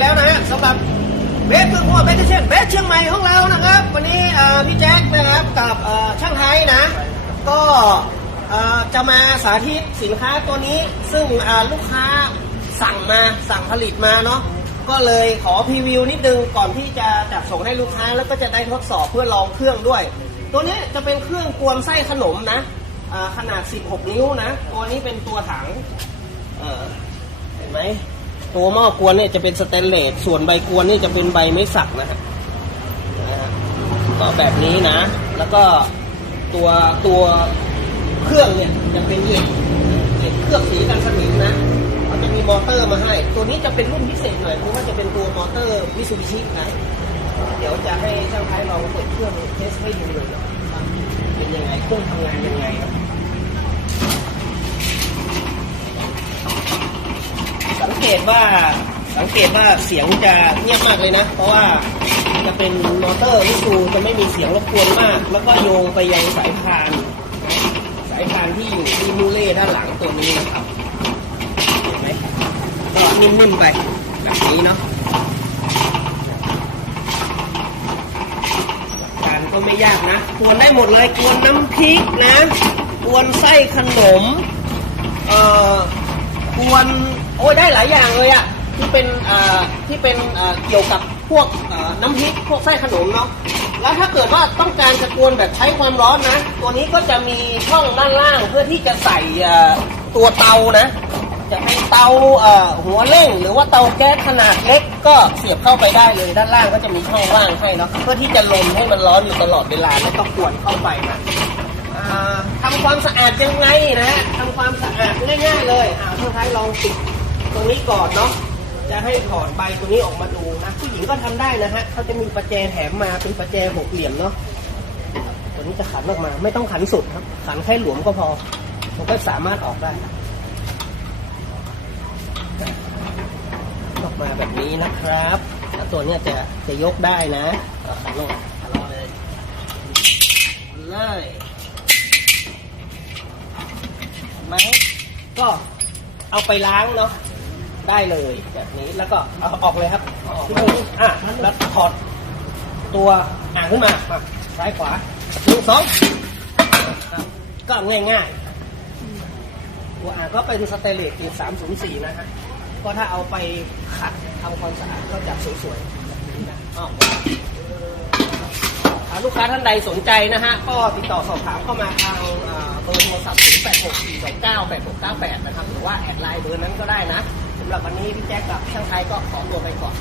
แล้วนะฮะสำหรับเบสพึ่งหัวเบสเช่นเบสเชียงใหม่ของเรานะครับ วันนี้พี่แจ็คนะครับกับช่างไทยนะ ก็จะมาสาธิตสินค้าตัวนี้ซึ่งลูกค้าสั่งมาสั่งผลิตมาเนาะก็เลยขอพรีวิวนิดนึงก่อนที่จะจัดส่งให้ลูกค้าแล้วก็จะได้ทดสอบเพื่อลองเครื่องด้วย ตัวนี้จะเป็นเครื่องกวนไส้ขนมนะขนาด 16 นิ้วนะ ตัวนี้เป็นตัวถังเห็นไหม ตัวหม้อกวนเนี่ยจะเป็นสแตนเลส ส่วนใบกวนนี่จะเป็นใบไม้สักนะฮะนะฮะก็แบบนี้นะ แล้วก็ตัวตัวเครื่องเนี่ยจะเป็นเหล็กเหล็กเคลือบสีกันสนิมนะเขาจะมีมอเตอร์มาให้ ตัวนี้จะเป็นรุ่นพิเศษหน่อยเพราะว่าจะเป็นตัวมอเตอร์มิซูบิชินะ เดี๋ยวจะให้ช่างไทยลองเปิดเครื่องเทสให้ดูเลยนะเป็นยังไงเครื่องทำงานยังไงนะ สังเก ตว่าสังเกตว่าเสียงจะเงียบมากเลยนะ เพราะว่าจะเป็นมอเตอร์ที่ดูจะไม่มีเสียงรบกวนมาก แล้วก็โยงไปยังสายพานสายพานที่อยู่ที่มูเล่ด้านหลังตัวนี้นะครับเห็นไหมก็นิ่มๆไปแบบนี้เนาะการก็ไม่ยากนะกวนได้หมดเลยกวนน้ำพริกนะกวนไส้ขนมเอ่อ กวนโอ้ยได้หลายอย่างเลยอะที่เป็นที่เป็นเกี่ยวกับพวกน้ำพริกพวกไส้ขนมเนาะแล้วถ้าเกิดว่าต้องการจะกวนแบบใช้ความร้อนนะ ตัวนี้ก็จะมีช่องด้านล่างเพื่อที่จะใส่ตัวเตานะ จะเป็นเตาหัวเร่ง หรือว่าเตาแก๊สขนาดเล็กก็เสียบเข้าไปได้เลยด้านล่างก็จะมีช่องว่างให้เนาะเพื่อที่จะลมให้มันร้อนอยู่ตลอดเวลาแล้วก็กวนเข้าไปนะทำความสะอาดยังไงนะทำความสะอาดง่ายๆเลยอ่าทุกท้ายลองปิดตรงนี้ก่อนเนาะจะให้ถอดใบตัวนี้ออกมาดูนะผู้หญิงก็ทำได้นะฮะเขาจะมีประแจแถมมาเป็นประแจหกเหลี่ยมเนาะตัวนี้จะขันออกมา ไม่ต้องขันสุดครับ ขันแค่หลวมก็พอ มันก็สามารถออกได้ออกมาแบบนี้นะครับแล้วตัวเนี้ยจะจะยกได้นะขันลงขันลงเลยเลยไหมก็ เอาไปล้างเนาะได้เลยแบบนี้แล้วก็เอาออกเลยครับออกอะแล้วถอดตัวอ่างขึ้นมามาซ้ายขวาหนึ่งสองอะก็ง่ายตัวอ่างก็เป็นสเตเลสเกสามศูนย์สี่นะฮะก็ถ้าเอาไปขัดทำความสะอาดก็จะสวยๆแบบนี้นะอ้าวถ้า ลูกค้าท่านใดสนใจนะฮะ ก็ติดต่อสอบถามเข้ามาทางเบอร์โทรศัพท์0 8 6 4 2 9 8 6 9 8 นะครับ หรือว่าแอดไลน์เบอร์นั้นก็ได้นะสำหรับวันนี้พี่แจ๊คกับช่างไทยก็ขอตัวไปก่อน